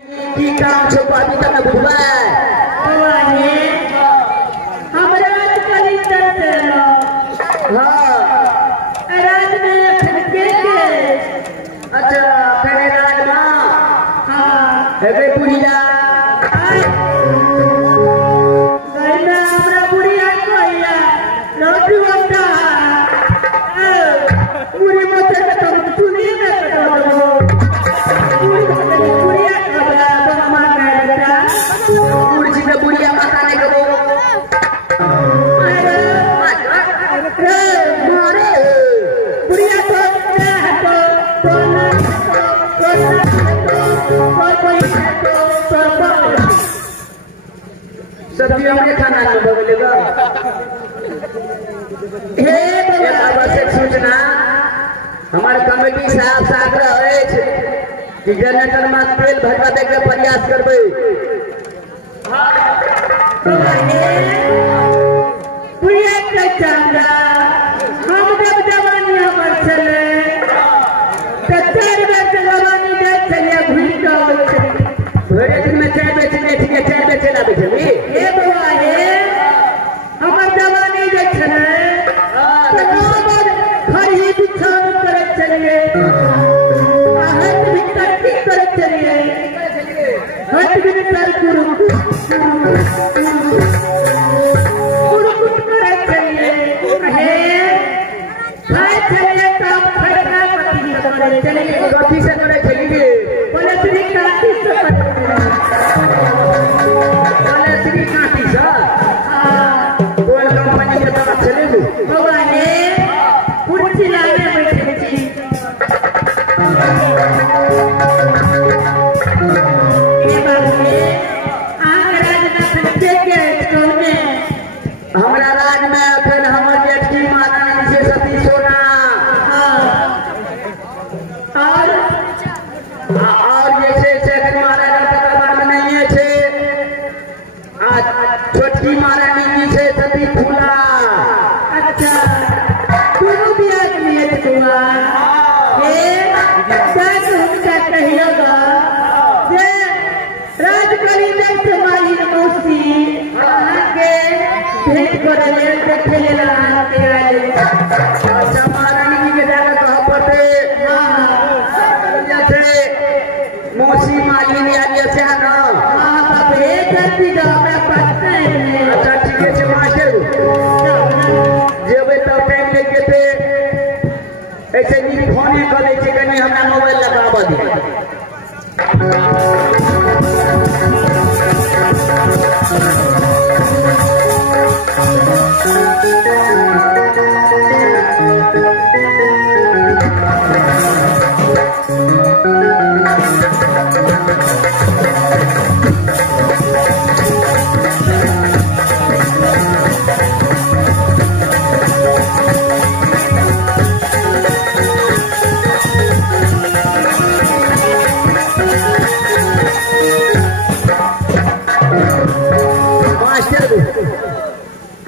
की काम छो पानी तक बुझबा वाहे हमरा कली तरते हां राज में खड़के के अच्छा करे राज मां हां हेबे बुढ़िया गैना हमरा बुढ़िया कोइया रोटी वंटा पूरी मते तो सुनी ना तो बुढ़िया खबरा तो हमारा बेटा बुढ़ी से बुढ़िया माता ने कबो मारे बुढ़िया तो सब्जी हमने खाना में बदलेगा हे ये आवश्यक सूचना हमारे कमेटी साहब से आग्रह है कि जनरेटर में तेल भरवा दे के प्रयास करबे बुढ़िया के चांदा हम जब जवानी हमर चले तो 4 बार जवानी जाए चलिए भूल घरे दिन में चाय बेचे ला बेचली हे बाबा हे हमर जवानी जे चले तो 9 बार खरी बिछान करे चलिए हाथ भीतर की करे चलिए हाथ भीतर गुरु करे चलिए हे खाए चलिए काम खड़ना पति करे चलिए रोटी से करे चली बोले श्री काटी से बोले श्री काटी सा कोई कंपनी के तरफ चले बाबा ने कुर्सी लाने बैठे छी ये बात है आगरा ना खड़के के कोने हमारा राज में अखन हमर बेटी माता से सती सोना और जैसे शेखर महाराज का दरबार में नहीं है छे छोटकी महारानी से सती फूला अच्छा दोनों बिया के लिए दुआ ये बात हमका कहिएगा जे राजकरी जब माई मौसी आके भेंट करले देखे ले आते आए अच्छा महारानी जी के जाकर कहा पड़ते जैसे मौसी मालिनी आलिया से है ना हां बाप रे जल्दी जाओ मैं पढ़ते हैं अच्छा ठीक है मास्टर जब तब टाइम लेके थे ऐसे नहीं फोन कर ले छे कनी हमरा मोबाइल लगावा दी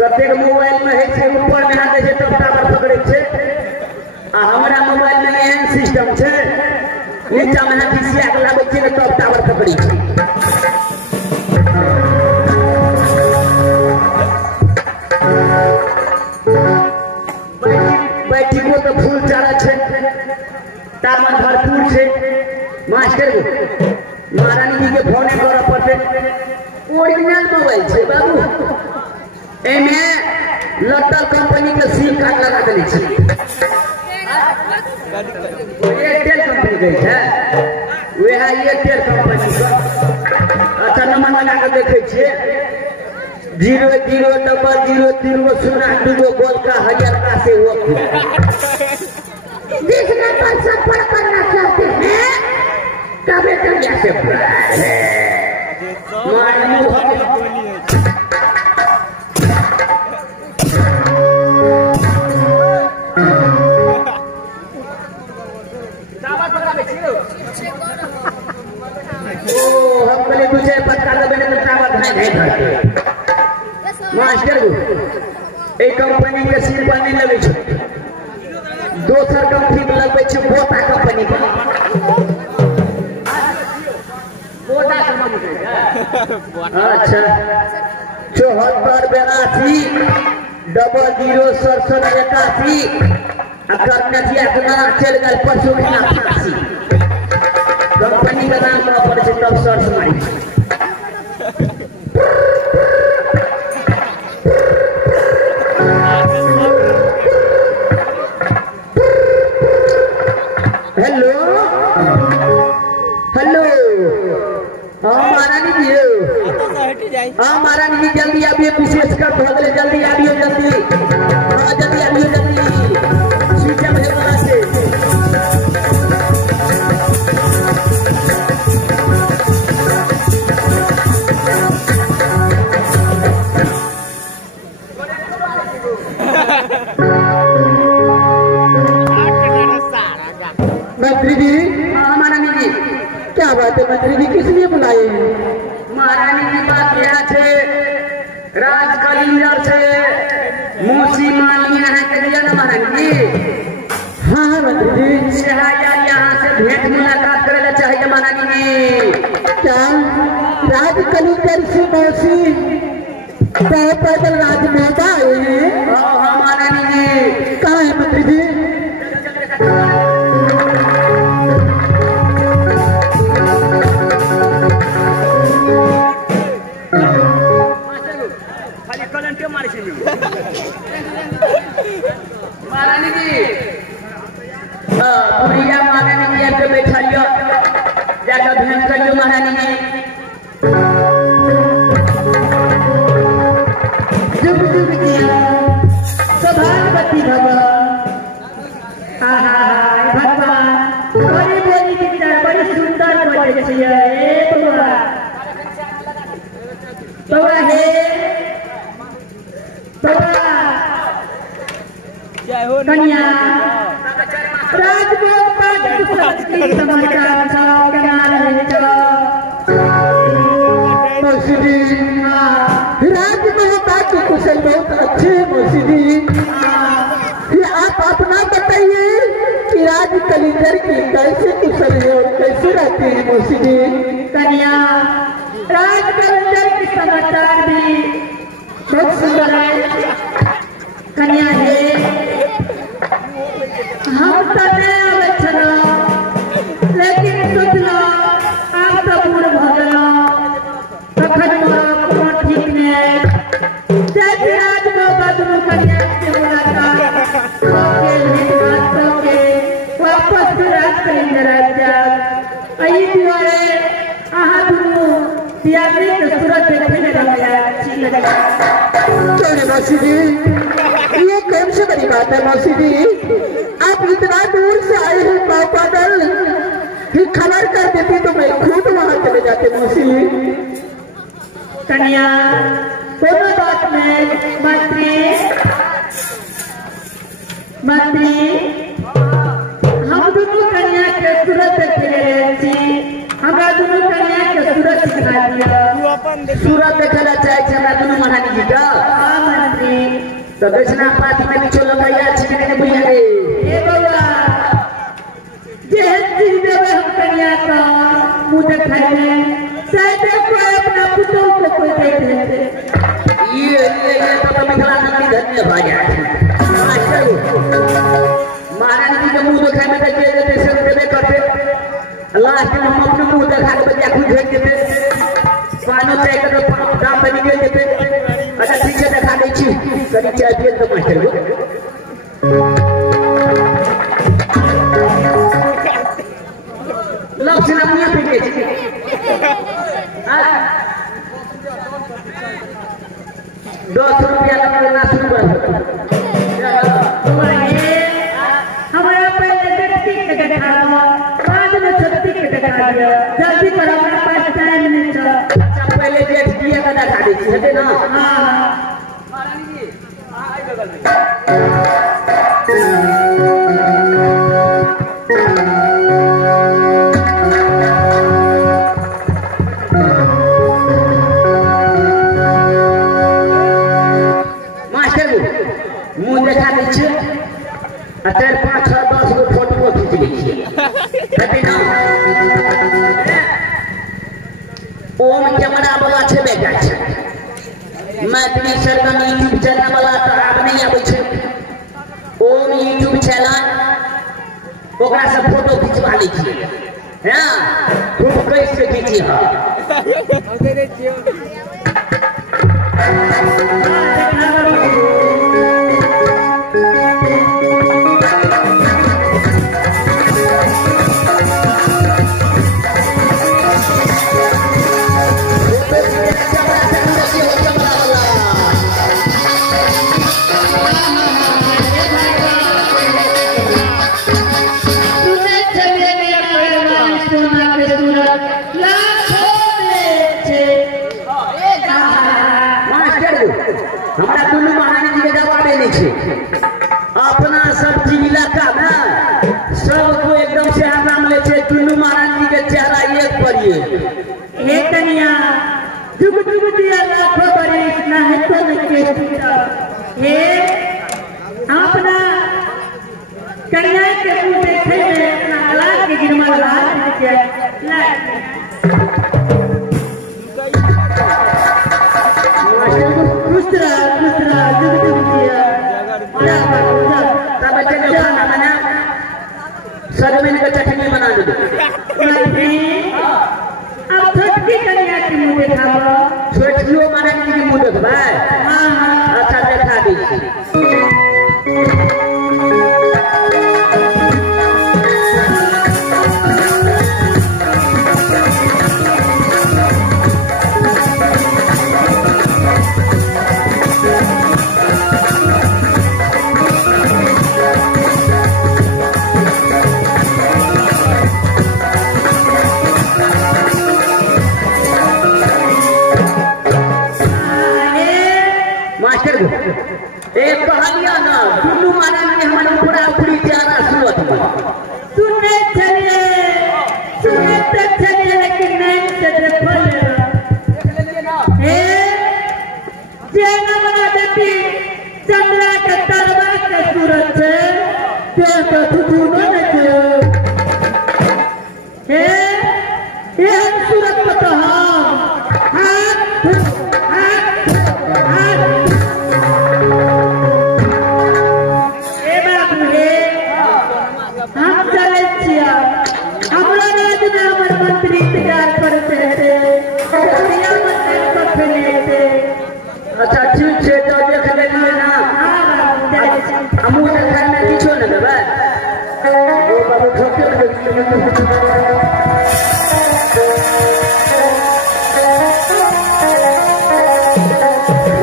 कतेक मोबाइल में है छे ऊपर में हाथ दे तब टावर पकड़े छे आ हमरा मोबाइल में एहन सिस्टम छे नीचा में हाथ सिया के लागे छे तब टावर पकड़ी छे बैठी को तो फूल चारा छे टावर भरपूर छे मास्टर महारानी जी के फोन करे पड़ते ओरिजिनल मोबाइल छे बाबू एमे लटल कंपनी के सिम कार्ड लगा देली छी एयरटेल कंपनी के है वे है एयरटेल कंपनी का अच्छा नंबर लगा के देखे छिए 000003 गोल का हजार का से वो देखना पर संपर्क करना चाहते हैं तबे करिया से मार मास्टर एक कंपनी के सिर पर नहीं लगे दोसर कंपनी में लगबे छै बोता कंपनी के अच्छा 74 82 00 87 करनथिया के नाम चल गल परसों के नाम फांसी कंपनी का नाम पर पड़े तब सर्च मारी हेलो हेलो महारानी जी महारानी जी जल्दी आइए विशेष कर भगले जल्दी आइए जल्दी हाँ जल्दी आइए जल्दी स्विच में बना से मंत्री जी महारानी जी क्या बात है मंत्री जी किस लिए बुलाए हैं महारानी की बात यह है राज कलिंगर से मौसी मानी यहाँ के लिए ना महारानी जी हाँ हाँ मंत्री जी यहाँ से भेंट मुलाकात करे चाहिए महारानी जी क्या राज कलिंगर से मौसी पैदल राज मेहता आए हैं हाँ महारानी जी कहाँ है मंत्री जी महारानी जी बुढ़िया महारानी जी आके बैठा लियो जाकर भेंट करियो महारानी जी जुग जुग जिया सौभाग्यवती भव भगवान बड़ी बोली विचार बड़ी सुंदर बोले छियै ए बउआ बउआ हे बउआ कन्या राजभोग पर कुशल समाचार छ केना रहै छ मौसी राजभोग का कुशल बहुत अच्छे मौसी जी आप अपना बताइए कि राज कलिंगर की कैसे कुशल है और कैसे रहती है मौसी जी कन्या राज कलिंगर के समाचार भी बहुत सुंदर है कन्या है हम तो नहीं आवे छलो लेकिन सोचलो आप तो बूढ़ भगलो तखन मोरा कोनो ठीक नहीं जब राज को बदलू कन्या से मुलाकात के भेंट बात के वापस राज कलिंगर राजा आई दुआरे आहा दुनु दियाली के सूरत देखे लगा अच्छी लगा चलो मौसी जी ये कौन सी बड़ी बात है मौसी जी आप इतना दूर से आए हैं पैदल खबर कर देती तो मैं खुद वहां चले जाते मौसी कन्या कोनो बात नहीं मंत्री मंत्री हम दोनों कन्या के सूरत देखे छी हमरा दोनों कन्या के सूरत दिखा दिया सूरत देखला चाहे हमरा दोनों महारानी जी का हां मंत्री तो दक्षिणा पार्टी में भी चलो गया छिने ने बुझा रे ए बउआ जे चीज देवे हम कन्या का मुंह देखाए शायद कोई अपना पुतों को कोई दे देते ये तो मिथिला नगरी धन्य भाग्य मास्टर महारानी जी के मुंह दिखाए में दे देते से देवे करते लास्ट में हम अपने मुंह दिखा के बच्चा खुद भेज देते पानो चाय के तो दाम पे निकल देते अच्छा ठीक है दिखा दे छी कभी चाय पिए तो मास्टर को लक्षण अपने पीके छी हां 10 रुपया लगना शुरू कर हमारा पहले व्यक्ति के दिखावा बाद में छत्ती के दिखा दिया जल्दी करो हमारे पास टाइम नहीं था पहले डेट दिया का दिखा दे छी है ना हां महारानी जी आई बगल में मास्टर मुंह दिखा दे छी अतर 5 6 10 गो फोटो खींच ली छी है ना ओम कैमरा वाला छे बेटा छे मैथिली सरगम यूट्यूब चैनल वाला तो आब नहीं आबै छे ओम यूट्यूब चैनल ओकरा से फोटो खिंचवा ली छियै हां खूब कैसे खींची हां हमारा दुनू महारानी जी के जवाबे नहीं छे अपना सब जिला का ना सबको एकदम से हमरा मिले छे दुनू महारानी जी के चेहरा एक पर एक हे कन्या जुग जुग दिया लाखों बरिस ना है तो न के हे अपना कन्या के मुंह देखे में अपना लाल के गिरमा लाल के दूसरा जुग जुग दिया तब बच्चे को खाना बना सरमेन का चटनी बना दो अब छोटकी कन्या के मुंह देखावा छोटियो महारानी जी के मुंह देखबा हां हां अच्छा देखा दी एक कहानिया ना दुनू महारानी ने हमारे पूरा पूरी प्यारा सूरत में सुने चले लेकिन नहीं से देखो हे जेना देखी चंद्रा के तरवा के सूरत से तो सुनो न हे सूरत को तो हाथ हम चले छिया हमरा राज में हमर मंत्री इंतजार करते हैं दुनिया मंत्री को फैलते अच्छा ठीक है तो देख लेंगे ना हमू देखा में किछो न देबे ओ बाबू ठोके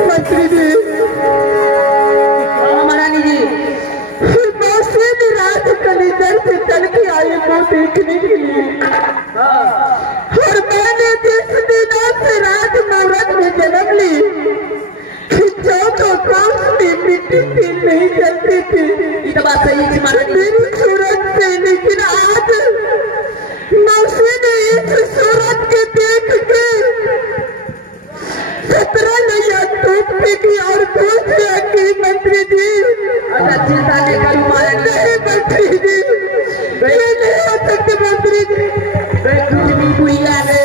मंत्री जी महारानी जी कलीदर से चल के आई वो देखने के लिए और मैंने जिस दिन से रात मुहूर्त में जन्म ली मिट्टी नहीं चलती थी ये बात सही है मेरी सूरत से लेकिन आज मौसी ने इस सूरत के देख के 17 नैया टूट की और पूछ लिया कि मंत्री जी अच्छा चिंता नहीं करूँ महारानी मंत्री जी मैं नहीं आ सकते मंत्री जी कुछ भी बुझला रे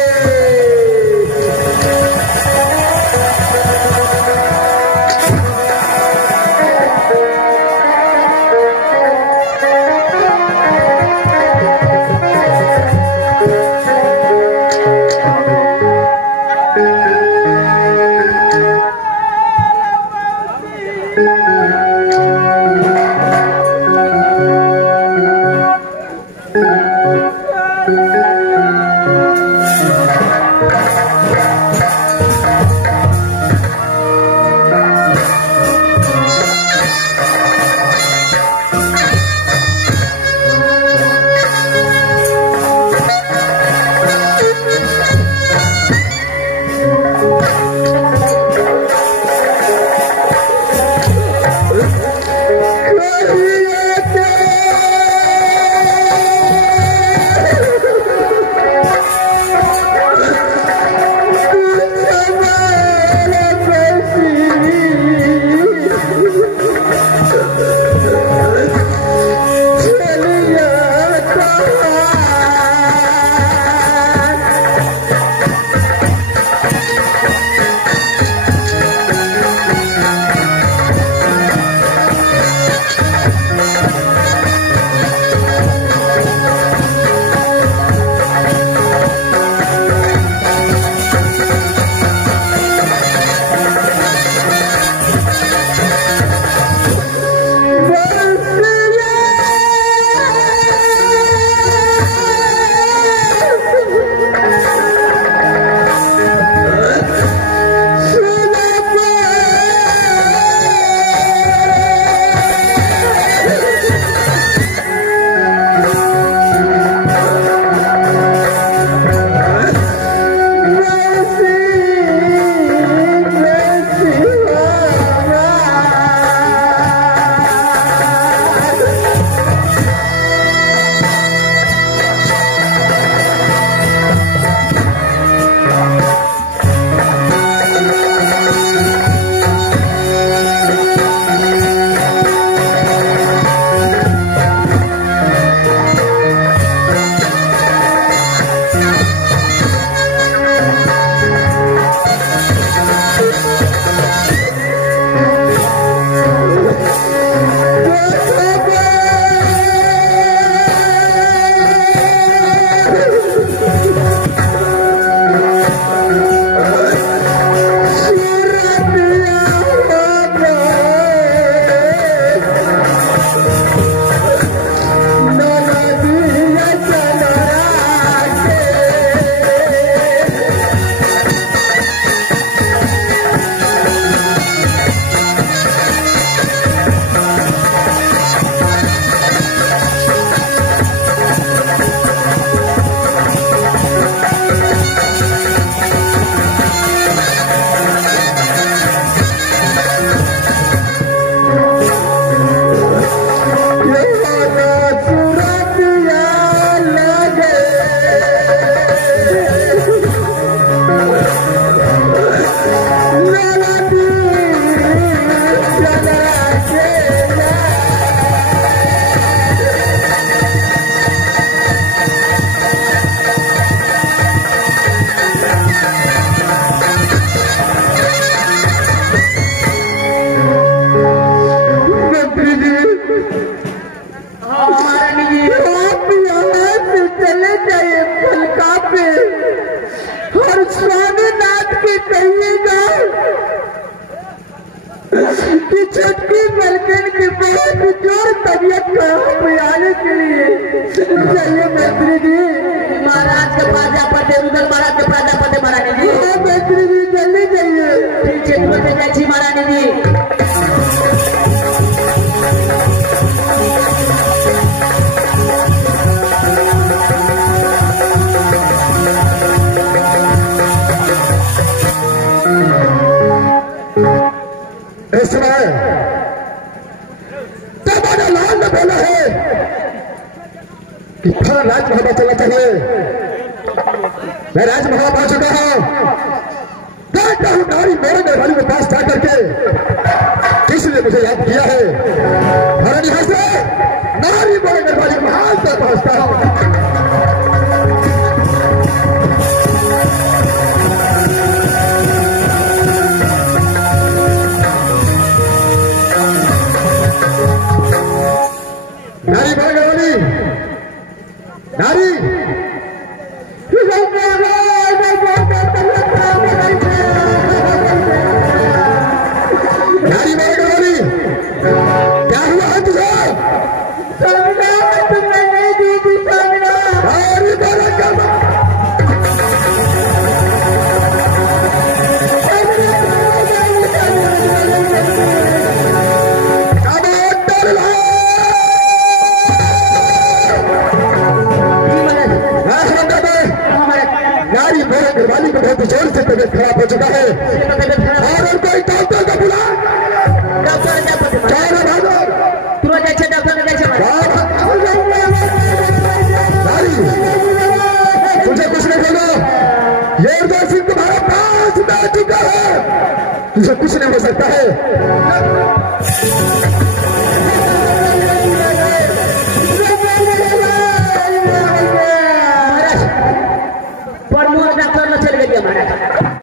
तबियत खराब है आने के लिए चलिए मंत्री जी महाराज के पास जा पड़ते उधर महाराज के पास जा पड़ते महारानी जी हाँ मंत्री जी जल्दी जाइए ठीक है तुरंत जाए छी महारानी जी इस समय हमारे लाल ने बोला है कि फला राजमहल चलना चाहिए। मैं राजमहल पहुंच चुका हूं, देखता हूं नारी मेरे मेहरबानी के पास जा करके किसने मुझे याद किया है। और यहां से नारी मेरे मेहरबानी महल तक पहुंचता हूं। नारी बड़गवानी नारी नारी बड़गवानी क्या हुआ है तुझे? तुमने नहीं दी थी नारी बड़गवानी नारी मेरे मेहरबानी को बहुत जोर से तबियत खराब हो चुका है और कोई डॉक्टर को बुला। डॉक्टर जा पड़ते क्या है भागो तुरंत जाए डॉक्टर ने जाए नारी तुझे कुछ नहीं बोला, ये उदय सिंह तुम्हारे पास में आ चुका है, तुझे कुछ नहीं हो सकता है। प्रमोद डॉक्टर ने चल गया महाराज